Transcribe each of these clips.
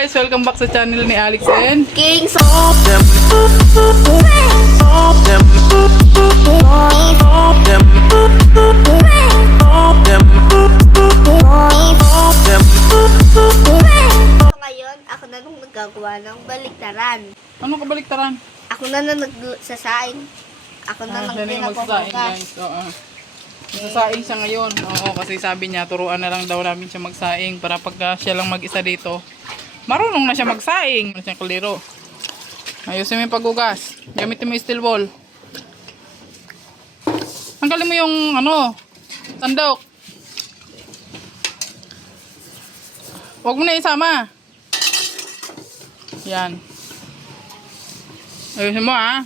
guys! Welcome back sa channel ni Alex and King so ngayon, ako na nung nagagawa ng baliktaran. ano kabaliktaran? Ako na nagsasaing. Ako na Siya na yung magsasaing guys. Oo. Magsasaing siya ngayon. Oo, kasi sabi niya, turuan na lang daw namin siya magsaing para pag siya lang mag-isa dito. Marunong na siya magsaing. Ano siyang kaliro. Ayusin mo yung paghugas. Gamitin mo yung steel ball. Tanggalin mo yung ano, sandok. Huwag mo na isama. Yan. Ayusin mo ha.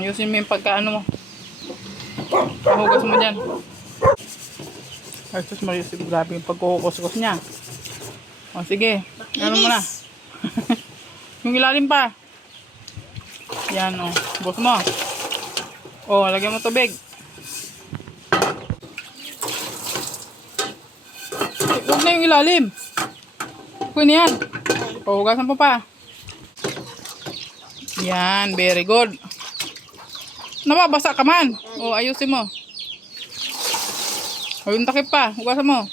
Ayusin mo yung pagkaano mo. Pahugas mo dyan. Ay, sus Marius, grabe yung pagkukuskus niya. O, sige. Ano mo na. Yung ilalim pa. Yan, o. Bus mo. O, lagyan mo tubig. Huwag na yung ilalim. Huwag na yan. O, hugasan mo pa. Yan, very good. Nababasa ka man. O, ayusin mo. O, yung takip pa. Hugasan mo.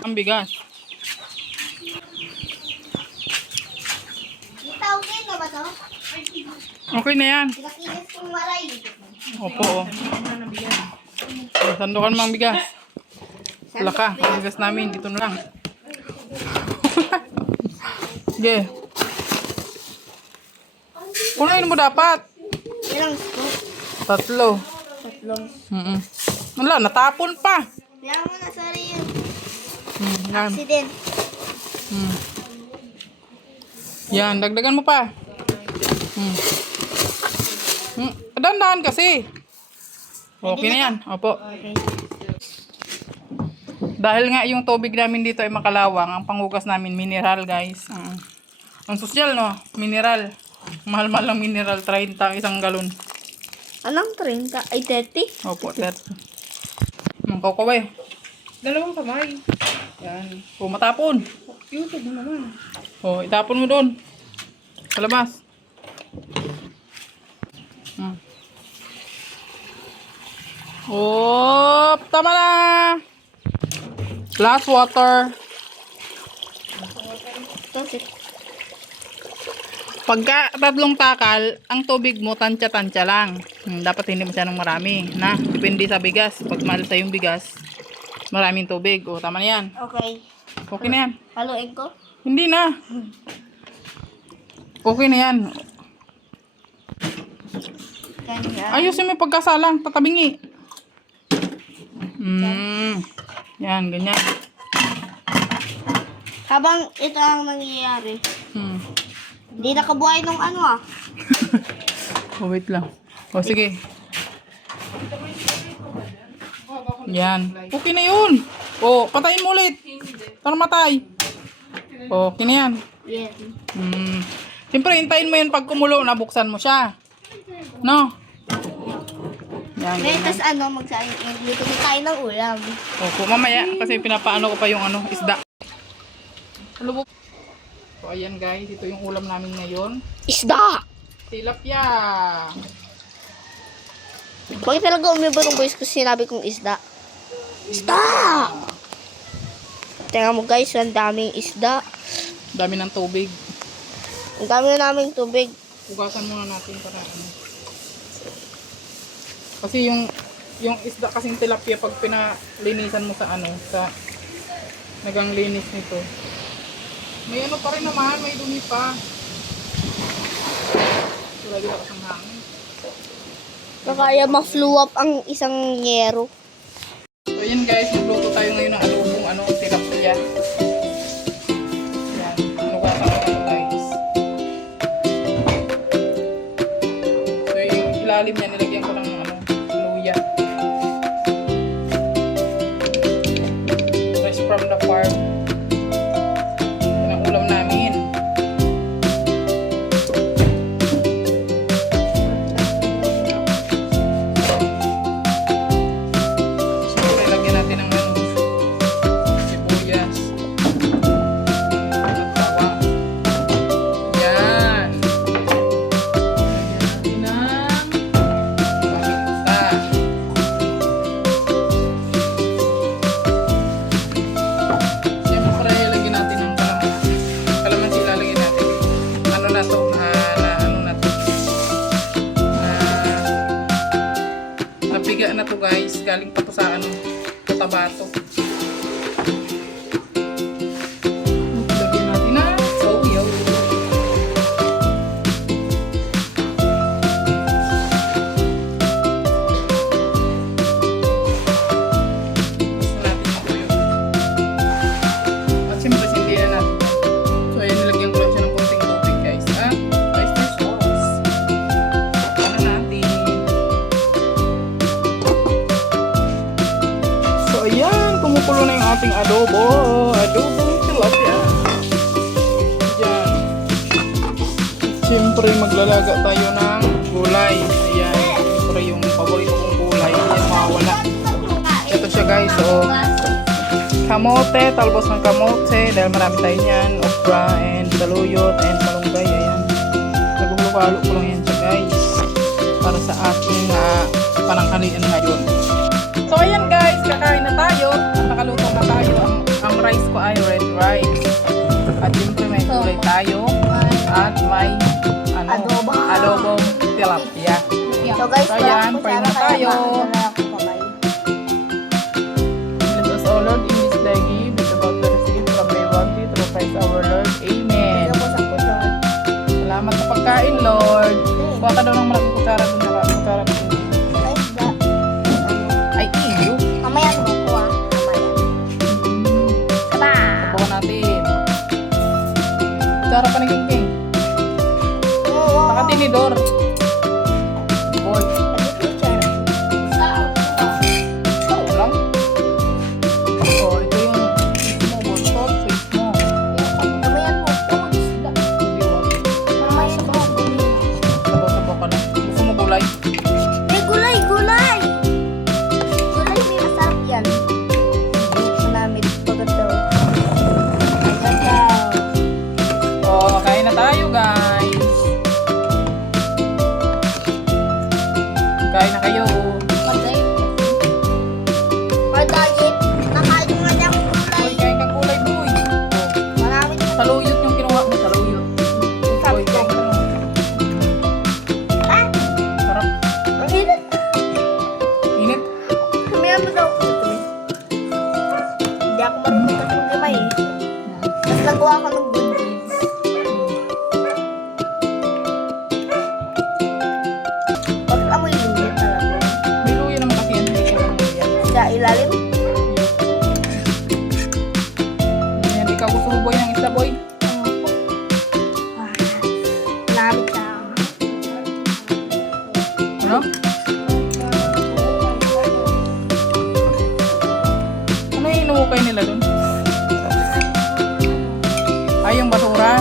Ang bigas. Okay na ba to? Okay na yan. Pinakinis kong maray. Opo, o. Sandukan mo ang bigas. Wala ka. Ang bigas namin. Dito na lang. Sige. Kunain mo dapat. Ilang scoop? Tatlo. Tatlong. Wala, natapon pa. Kaya mo na, sorry yun. Yan. Accident. Yan, dagdagan mo pa. Dandahan kasi. Okay na yan. Opo. Okay. Dahil nga yung tubig namin dito ay makalawang, ang panghugas namin mineral guys. Ang sosyal no, mineral. Mahal-mahal lang mineral, 30 ang isang galon. Anong 30? Ay, 30? Opo, 30. Ang kawkaway. Dalawang kamay. Yan. O, matapon. YouTube mo naman. O, itapon mo doon. Sa labas. Op, tama na. Last water. Pagka tatlong takal, ang tubig mo tansya-tansya lang. Dapat hindi masyadong marami. Na, depende sa bigas. Pag mahal sa yung bigas, maraming tubig. O, tama na yan. Okay. Okay na yan. Haluin ko? Hindi na. Okay na yan. Ganyan. Ayusin mo yung pagkasalang. Tatabingi. Yan, ganyan. Habang ito ang nangyayari, Hmm. hindi nakabuhay nung ano ah. Oh, wait lang. O, sige. Yan. Okay na yun. O, patayin mo ulit. Para matay. O, okay na yan. Yes. Siyempre, hintayin mo yun pag kumulo, nabuksan mo siya. No? Yan, Ngayon, ganyan. tas ano, magluto na tayo ng ulam. Opo, mamaya. Kasi pinapaano ko pa yung ano, isda. Lubog. So, ayan guys. Ito yung ulam namin ngayon. Isda! Tilapia. Bakit talaga umiba ng voice ko sinabi kong isda? Isda! Tingnan mo guys, ang daming isda. Dami ng tubig. Ang dami na naming tubig. Hugasan muna natin para ano. Kasi yung isda kasing tilapia pag pinalinisan mo sa ano, sa nagang linis nito. May ano pa rin naman, may dumi pa. Wala dito kasang hangin. Kaya ma-flew up ang isang yero. So yun guys, magluto tayo ngayon ng adobong ano, tilapia. Yan, hugasan ko ito guys. So yung ilalim niya, nilagyan ko ng ano, luya. Fresh from the farm. Yan ang ulam namin. isda na to guys. Galing pa to sa ano, Cotabato. Lagyan natin na soyo. At siyempre, sindihan natin. So, ayan, nilagyan ko lang siya ng konting tubig, guys. At, oyster sauce. Ano natin. So, ayan, kumukulo na yung ating adobo. Adobong tilapia. Ayan. Siyempre, maglalaga tayo ng gulay. Ayan, siyempre yung paborito kong gulay. Ayan, mawawala. Ito siya, guys. So, kamote, talbos ng kamote dahil marami tayo niyan, okra and saluyot and malunggay. Ayan, naguhalo ko lang yan siya guys para sa ating pananghalian ngayon. So ayan guys, kakain na tayo at nakaluto na tayo. Ang rice ko ay red rice at siyempre may gulay tayo at may adobong tilapia. So guys, So ayan, pain na tayo. Let us, O Lord, in this day give, it's about to receive from thy bounty through Christ our Lord. Amen. Salamat sa pagkain, Lord. Kuha ka daw ng malaking kutsara dun sa kutsara dun. Ay, iyo. Mamaya ko kuha. Aba! Tabaw natin. Kutsara pa ni King. Nakatinidor. Boy. Ito lang. Oh, ito yung fish mo, buntot, fish mo. Mamaya ko kuha. Hindi wag. Mamaya ko kuha. Sabaw-sabaw ka na. Gusto mo gulay? May gulay! Gulay! Gulay, may masarap yan. Manamit pagkataw. Oh, kain na tayo, guys. Kain na kayo. Pag-diet, nakain ko nga ng gulay. Boy, kain kang gulay, boy. Oh, Marami na. saluyot yung kinuha mo, saluyot. Boy, kain ka na. Ah! Sarap. Ang init. Init. Kamaya mo daw ko ito. Hindi ako marunong kasi mag-imay eh. Mas nagawa ko ng good deeds. Bakit amoy luya talaga? May luya naman kasi yan. Hindi ko naman yan. Sa ilalim? Yan, ikaw gusto mo, boy, ng isda, boy? Ah, Marami siya. Ano? Ano yung inuukay nila dun? Ay, yung basura.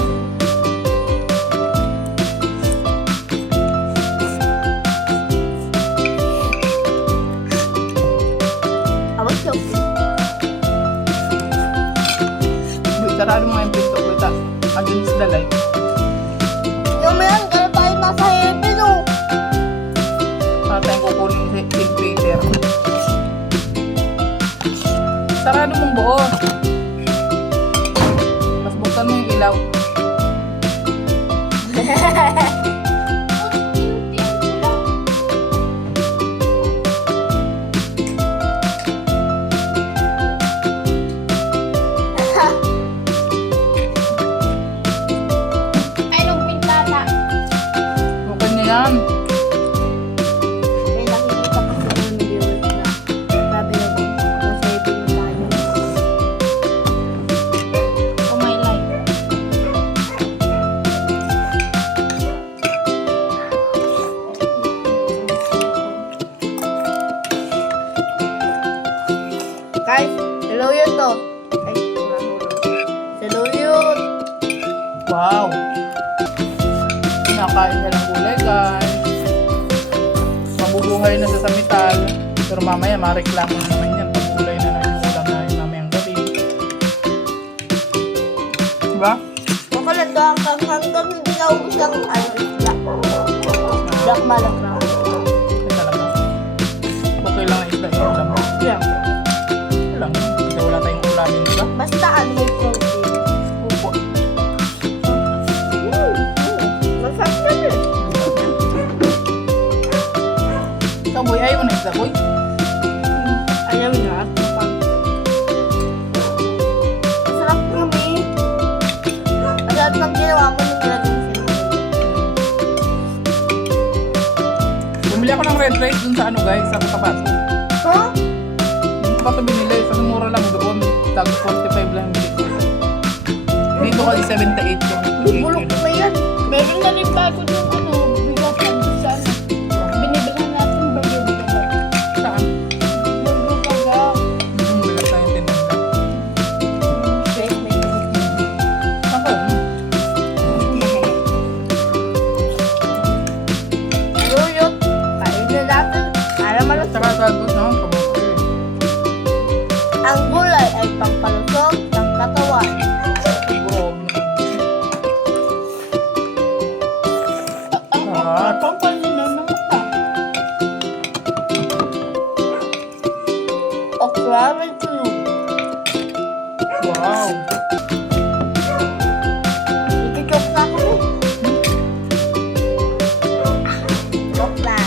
Awas siya. Boy, sarado mo nga yung pinto, boy. Against the light. Yung mayan, kaya tayo nasa heaven oh. Para tayong kukunin si King Peter. Sarado mong buo. Mas buksan mo yung ilaw. Ay, nung pintana. Buksan niya yan. May nakikita ko sa mga viewers na sabi na po, nasa heaven na tayo. Oh my life. Guys, hello yun to. Ay, hello yun. Wow. Nakain na ng gulay, guys. Mabubuhay na sa samital. Pero mamaya, mareklamo na naman yan. Pag gulay na naman yung ulam na yun mamayang gabi. Diba? Okay lang to hanggang hindi naubos ang isda. Black malagra. Ay, talaga. Okay lang ang isda yung ulam mo. Yeah. Okay lang. Kasi wala tayong ulamin, diba? Basta ano may protein. Upo. Masarap na rin. Ikaw, boy, ayaw na isda, boy. Alam niyo, at masarap kami. Masarap ng ginawa mo nung nalagay mo sila. Bumili ako ng red rice dun sa ano guys, sa Cotabato. Huh? Yung Cotabato binili, kasi mura lang doon. Tag 45 lang yung bili ko. Dito kasi 78 yung Bulok na yan. Meron na rin bago yung ano, bigatan sa ano. Binibilan natin burger baga. Saan? Burger baga. Bigat tayo yung tinanda. Stress, may Ako. Lulot. Kain na natin. Para malusog. Tsaka sagos na, kamuti. Ang gulay ay pampalusog ng katawan. Siguro. Ang pampanin na ng mata. Okra with glue. Wow. Iti-chok na ako. Okra.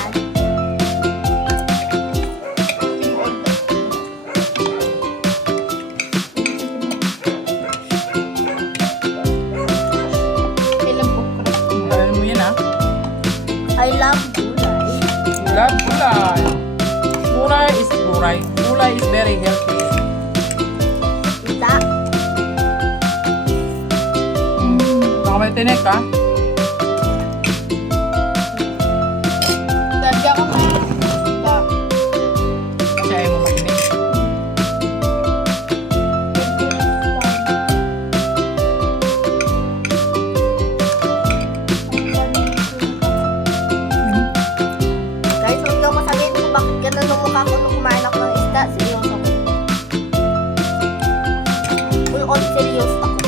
Ilang bukra. Kaya mo yan ah. I love gulay. Gulay, gulay. Gulay is very healthy. Ita. Baka may tinik ha? Dadya ka may isda. Kasi ayaw mo makinig. Guys, huwag niyo masabihin kung bakit ganun ang mukha ko nung kumain ako ng isda. Seryoso ko. Full on serious ako.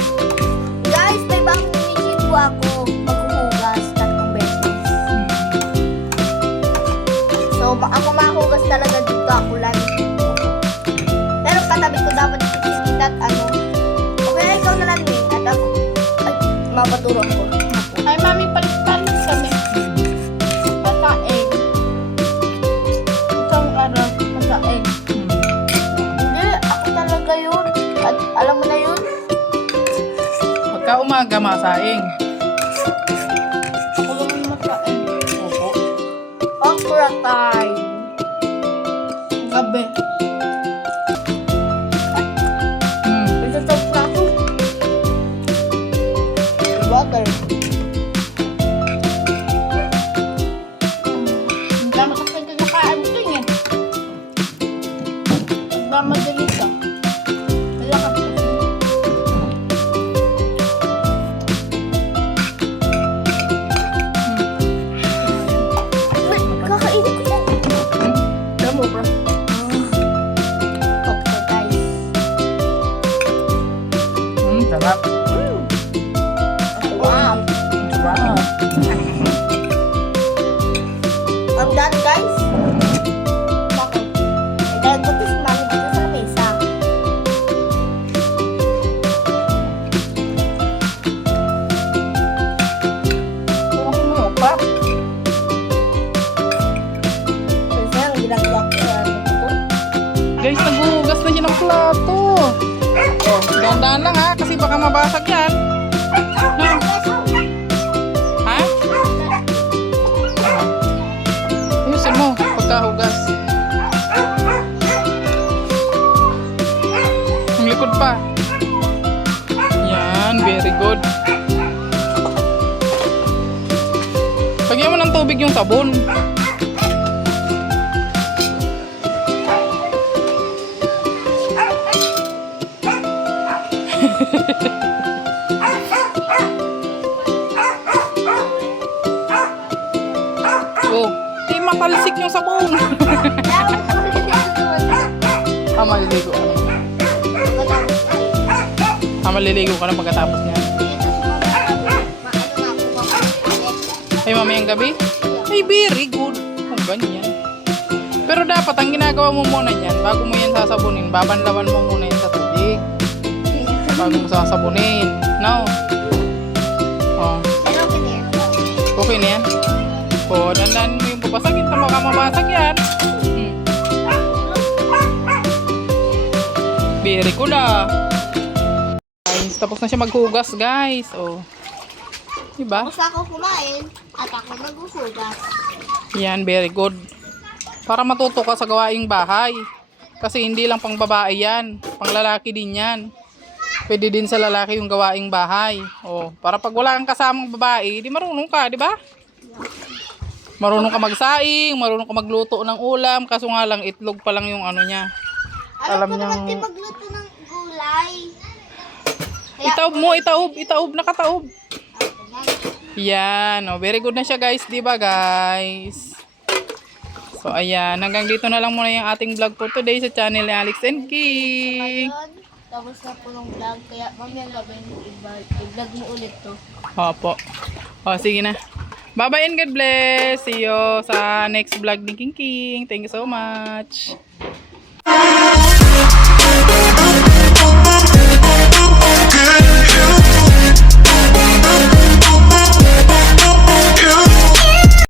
Guys, may bagong iniisip ko ako maghuhugas 3 beses. So, ako mahugas talaga dito. Ako lang. Pero katabi ko dapat ikikitat ano. Okay, ikaw na lang eh. At ako, ay, mapaturo ako. Ay, mami, palit-palit kami. Pataeng. Isang araw, pataeng. Hindi, ako talaga yun. At alam mo na yun? Pagka umaga, masaing. Ako lang yung mataeng. Opo. Okra time. Gabi. Ito na ako. Water. Ang dami kasi kinakain mo din eh. Nagmamadali ka. Wala ka kasi. Uy, kakainin ko yan. Alam mo, bro. Okra guys. Sarap. Wow. Sarap. Ang done guys. Bakit? Ay, dahil ko ito si mami dito sa mesa. Tumakin mo yung pa. Kasi ang ginagawa ko yan. Ito. Guys, naghuhugas na dyan ng plato. Oh, dahan-dahan lang ha, kasi baka mabasag yan. No? Ha? Ayusin mo, pagkahugas. Ang likod pa. Yan, very good. Lagyan mo ng tubig yung sabon. Oh, matalsik yung sabon. Maliligo ka na. Maliligo ka na pagkatapos niya. Ay, mamayang gabi? Ay, very good. Kung ganyan. Pero dapat, ang ginagawa mo muna yan, bago mo yan sasabunin, babanlawan mo muna yan sa tubig. Bago mo sasabunin. No? Oh. Okay na yan? Oh, dandan mo yung babasagin. Tama ka mabasag yan. Very good ah. Guys, tapos na siya maghugas guys. Oh. Diba? Tapos ako kumain at ako maghuhugas. Yan, very good. Para matuto ka sa gawaing bahay. Kasi hindi lang pang babae yan. Pang lalaki din yan. Pwede din sa lalaki yung gawaing bahay. Oh, para pag wala kang kasamang babae, di marunong ka, di ba? Marunong ka magsaing, marunong ka magluto ng ulam. Kaso nga lang, itlog pa lang yung ano niya. Alam ko niyang- naman din magluto ng gulay. Itaob mo, itaob, nakataob. Yan, oh, very good na siya guys, di ba guys? So ayan, hanggang dito na lang muna yung ating vlog for today sa channel ni Alex and King. Ngayon, tapos na po ng vlog. Kaya mamaya gawin i-vlog mo ulit to. Opo. O, sige na. Bye-bye and God bless. See you sa next vlog ni King King. Thank you so much.